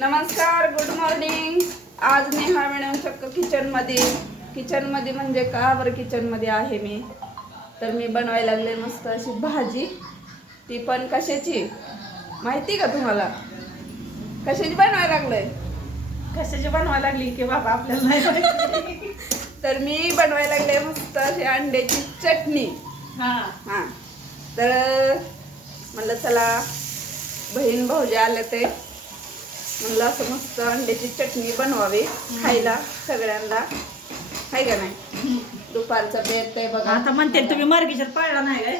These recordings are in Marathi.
नमस्कार, गुड मॉर्निंग. आज नेहा मॅडम चक्क किचनमध्ये म्हणजे का बरं किचनमध्ये आहे मी, तर मी बनवायला लागले मस्त अशी भाजी. ती पण कशाची माहिती का तुम्हाला? कशाची बनवायला लागलंय? कशाची बनवायला लागली की बाबा आपल्याला नाही माहिती. तर मी बनवायला लागले मस्त अशी अंड्याची चटणी. हां, तर म्हणलं चला बहीण भाऊजी आले ते म्हणलं असं मस्त अंड्याची चटणी बनवावी खायला सगळ्यांना, आहे का नाही? दुपारचा बेत आहे बघा. आता म्हणते तुम्ही मार्गशीर पाळला नाही काय?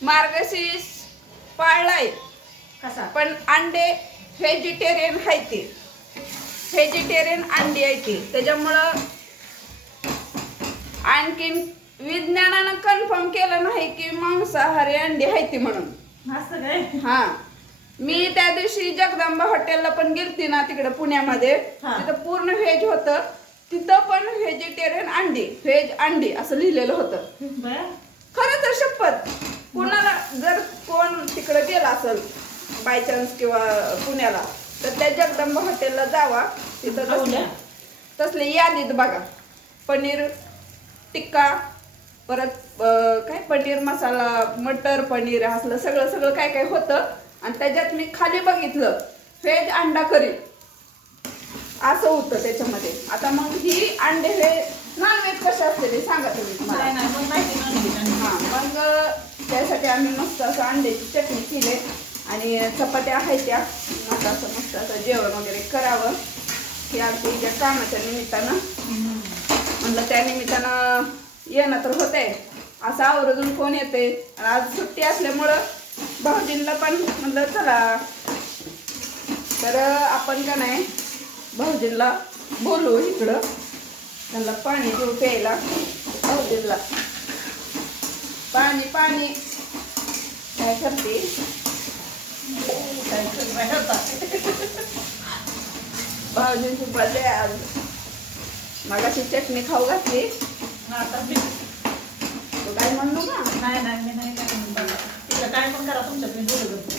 मार्गशीर्ष पाळलाय कसा? पण अंडे व्हेजिटेरियन आहे ती, व्हेजिटेरियन अंडी आहे ती. त्याच्यामुळं आणखीन विज्ञानानं कन्फर्म केलं नाही की मांसाहारी अंडी आहे ती म्हणून. असं काय? हा, मी त्या दिवशी जगदंबा हॉटेलला पण गेलती ना तिकडे पुण्यामध्ये, हा. तिथं पूर्ण व्हेज होतं. तिथं पण व्हेजिटेरियन अंडी, व्हेज अंडी असं लिहिलेलं होतं. बरं. खरं तर शपथ, कुणाला जर कोण तिकडे गेला असेल बाय चान्स किंवा पुण्याला, तर त्या जगदंबा हॉटेलला जावा. तिथं तसले यादीत बघा, पनीर टिक्का, परत काय पनीर मसाला, मटर पनीर, असलं सगळं सगळं काय काय होतं. आणि त्याच्यात मी खाली बघितलं व्हेज अंडा करी असं होतं त्याच्यामध्ये. आता मग ही अंडे हे नॉनव्हेज कसे असते ते सांगा तुम्ही मला. नाही नाही, मग माहिती नव्हती. हां, मग त्यासाठी आम्ही मस्त असं अंड्याची चटणी केली आणि चपात्या आहेत त्या. आता असं मस्त असं जेवण वगैरे करावं की आमच्या इथे कामाच्या निमित्तानं म्हणलं, त्या निमित्तानं येणं तर होतंय. असं आवर्जून कोण येते. आज सुट्टी असल्यामुळं भाऊजींना पण म्हणलं चला, तर आपण का नाही भाऊजींना बोलू इकडं, त्यांना पाणी देऊ प्यायला. भाऊजींना पाणी पाणी काय करते, भाऊजींची बर्थडे आज. मगाशी चटणी खाऊ घातली. आता तू काय म्हणू का? नाही नाही, मी नाही काय म्हणतो. तिला काय पण करा तुमच्यात, मी बोलत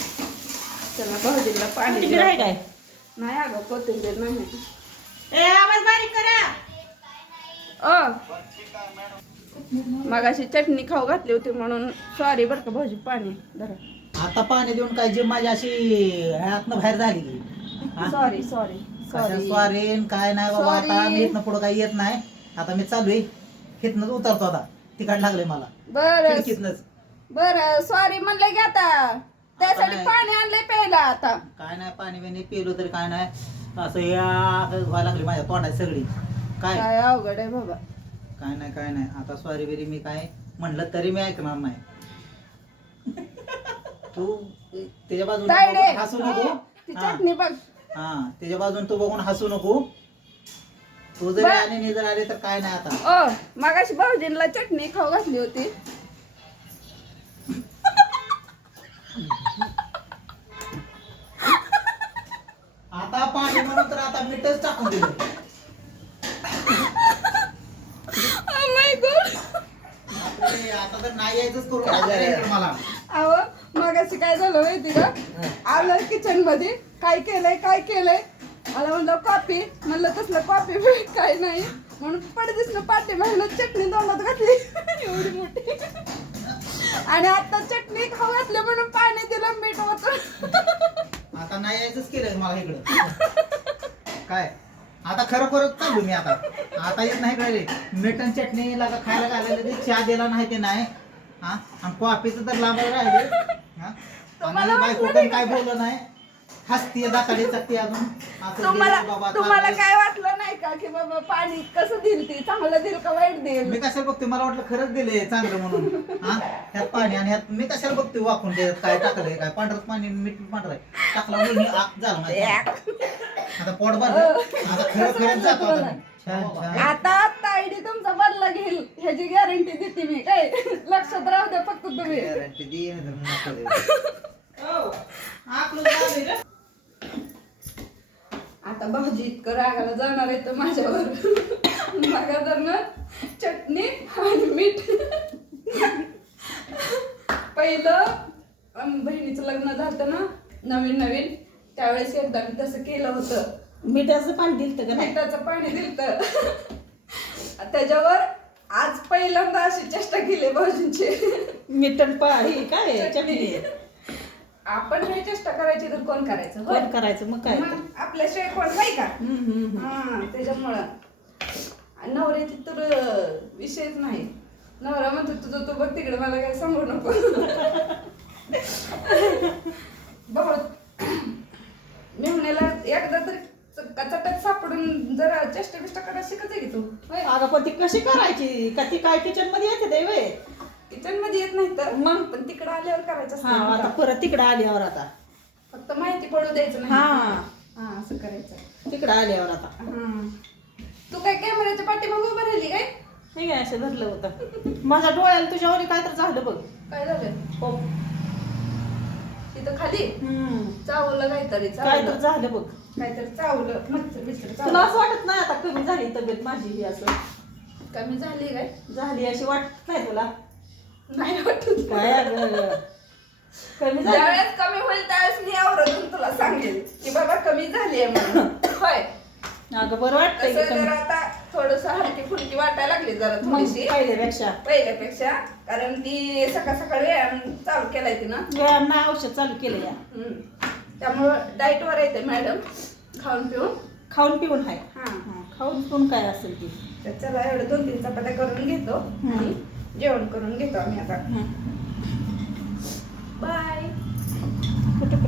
चला भाऊजींना पाणी किती देऊ. आहे काय? नाही अगं, कोथिंबीर नाही. ए आवाज बारीक करा. मगाशी चटणी खाऊ घातली होती म्हणून सॉरी बरं का भाऊजी. पाणी धरा. आता पाणी देऊन काय जी माझी अशी ह्यातनं बाहेर झाली की हा? सॉरी सॉरी कशा सॉरी. स्वारीन काय नाही बाबा. Sorry. आता मी इथनं पुढं काही येत नाही. आता मी चालू आहे, हिथनंच उतरतो आता. तिकड लागले मला बर खिडकीतनंच. बर, सॉरी म्हणलं की आता त्यासाठी नाही. पाणी आणलंय प्यायला. आता काय नाही, पाणी बिणी पिलो तरी काय नाही. असं या व्हायला लागली माझ्या तोंडात सगळी. काय काय अवघड आहे बाबा. काय नाही काय नाही. आता स्वारी बिरी मी काय म्हणलं तरी मी ऐकणार नाही. तू त्याच्या बाजून तायडे, हसू नको. ती हा. चटणी बघ. हा, त्याच्या बाजून तू बघून हसू नको. तू जरी बर. आणि मी जर आले तर काय नाही आता. मगाशी भाऊजींना चटणी खाऊ घातली होती. आता पाणी म्हणून तर आता मीठच टाकून दिलं. Oh my God. बापरे, आता तर नाही यायचंच करून टाकलंय मला. अहो, मगाशी काय झालं माहिती का? आलं किचन मध्ये, काय केलंय मला म्हणलं कॉफी. म्हणलं तसलं कॉफी काय नाही म्हणून पडदिसनं पाठी महिन्यात चटणी तोंडात घातली एवढी मोठी. आणि आता चटणी खाऊ घातली म्हणून पाणी दिलं, मीठ होतं. आता नाही यायचंच केलंय मला इकडं. काय आता खरोखरच चालू मी आता. आता येत नाही इकडे. मीठ आणि चटणी लागा खायला घालायला ते चहा दिला नाही ते नाही. हा, आणि कॉफीचं तर लांब राहिले. हा, आणि बायको पण काय बोललं नाही. हसतीये दाताडी चकती अजून. असं तुम्हाला दिलं बाबा तुम्हाला चाललंय. काय वाटलं नाही का की बाबा पाणी कसं देईल, ती चांगलं देईल का वाईट देईल? मी कशाला बघते, मला वाटलं खरंच दिले चांगलं म्हणून. हा, ह्यात पाणी आणि ह्यात मी कशाला बघते वाकून त्याच्यात काय टाकलंय, काय पांढरं पाणी मीठ पांढरं आहे. टाकला म्हणून आग झाला माझा. आता पोट भरलं. आता खरं खरंच जातो आता मी. छान छान. आता ताईडी तुमचा बदला घेईल ह्याची गॅरंटी देते मी. काय लक्षात राहू द्या फक्त तुम्ही. गॅरंटी दे, नाही तर नको देऊ. हो. आकलून झाली रे. आता भाऊजी इतकं रागाला जाणार आहे तर माझ्यावर. मागा धरणं चटणी आणि मीठ. पहिलं बहिणीचं लग्न झालं ना नवीन त्यावेळेस एकदा मी तसं केलं होतं. मिठाचं पाणी दिलं का नाही? मिठाचं पाणी दिलं त्याच्यावर आज पहिल्यांदा अशी चेष्टा केली भाऊजींची. मिठण पाणी काय चटणी आपण नाही चेष्टा करायची तर कोण करायचं होय? कोण करायचं मग काय तर. मग आपल्याशिवाय कोण नाही का? हम्म. हा त्याच्यामुळं नवऱ्याची तर विषयच नाही. नवरा म्हणतो तुझं तू बघ तिकडे मला काय सांगू नको. भाऊ मेहुण्याला एकदा तरी चटक सापडून जरा चेष्टा बिष्टा करायला शिकायचं की तू होय? अगं पण ती कशी करायची का ती काय किचन मध्ये येते ते वे किचन मध्ये येत नाही तर मग? पण तिकडे आल्यावर करायचं असतं हा ना आता का? परत तिकडं आल्यावर आता फक्त माहिती पडू द्यायचं नाही. हा. हा असं करायचं. तिकडं आल्यावर आता हा. तू काय कॅमेऱ्याच्या पाठीमागे उभं राहिली काय? हे काय असं धरलं होतं माझ्या डोळ्याला तुझ्यावर काय तर झालं बघ. काय झालं हो. तिथं खाली चावलं काहीतरी काय तर झालं बघ. काहीतरी चावलं मच्छर बिच्छर तुला चावलं. असं वाटत नाही आता कमी झाली तब्येत माझी ही असं कमी झाली काय? झाली अशी वाटत नाही तुला? नाही वाटत. काय अगं? कमी झाली ज्यावेळेस कमी होईल त्यावेळेस मी आवर्जून तुला सांगेल की बाबा कमी झाली आहे म्हणून. होय अगं बरं वाटतंय की तसं कमी. जर आता थोडस हलकी फुलकी वाटायला लागली जरा मग थोडीशी पहिल्यापेक्षा पहिल्यापेक्षा. कारण ती सकाळ सकाळी व्यायाम चालू केलाय तिनं. व्यायाम नाही औषध चालू केलं या त्यामुळं डाएट वर येते मॅडम खाऊन पिऊन. खाऊन पिऊन आहे. हा खाऊन पिऊन काय असेल ती तर चला एवढं 2-3 चपात्या करून घेतो आणि जेवण करून घेतो आम्ही आता. बाय. कुठं